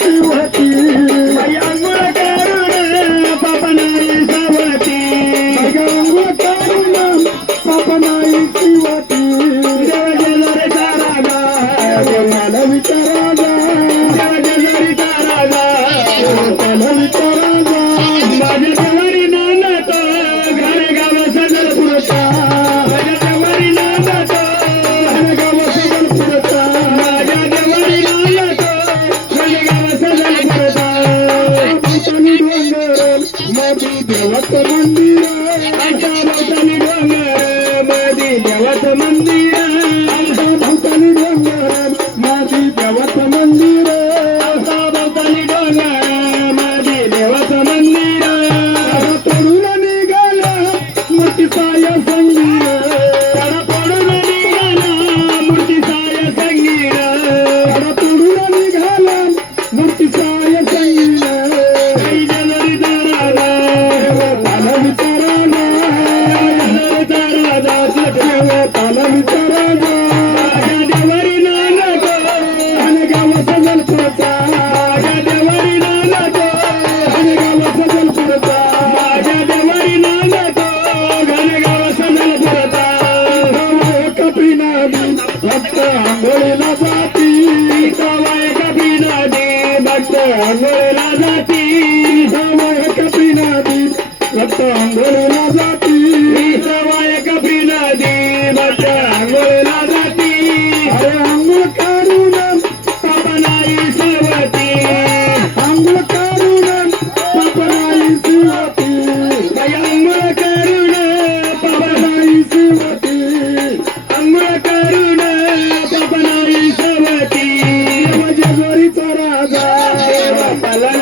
शिवती अंघोळ करून पापनाई सावती अंघोळ करून पापनाई शिवती देव जेजुरीचा राजा देवाला विचाराजा जेजुरीचा राजा देवाला विचाराजा माझ्या देवारी नांदतो घरे गाव सजल पुरता माझ्या देवारी नांदतो घरे गाव सजल पुरता माझ्या देवारी नांदतो घरे गाव सजल पुरता भूतानी डोंगर मोदी देवाचं मंदिर आमच्या भोवताली डोंगर मध्ये देवाचं मंदिर आमच्या भूतानी डोंगर मोदी देवाचं मंदिर आमच्या भोवताली डोंगर मध्ये देवाचं मंदिर तोडून निघाला मोठी साय संगीर त्याला पडून निघाला मूर्ती साय संगीर तोडून निघाला मोठी साय संगीर काही जेजुरीचा राजा देवाला विचाराला जेजुरीचा राजा देवाला विचाराला माझ्या देवारी नांदतो आणि गाव सजल पुरता माझ्या देवारी नांदतो आणि गाव सजल पुरता माझ्या देवारी नांदतो घनगाव सजल पुरता कपी नदी भक्त आंघोळीला जाती सवय कपी नदी भक्त आंघोळीला जाती सवय कपी नदी भक्त आंघोळीला जाती सवय कपी नदी भक्त आंघोळीला जाती अरे आंघोळ करून पापनाई सावती आंघोळ करून पापनाई शिवती अंघोळ करून पापनाई शिवती अंघोळ करून पापनाई सावती जेजुरीचा राजा देवा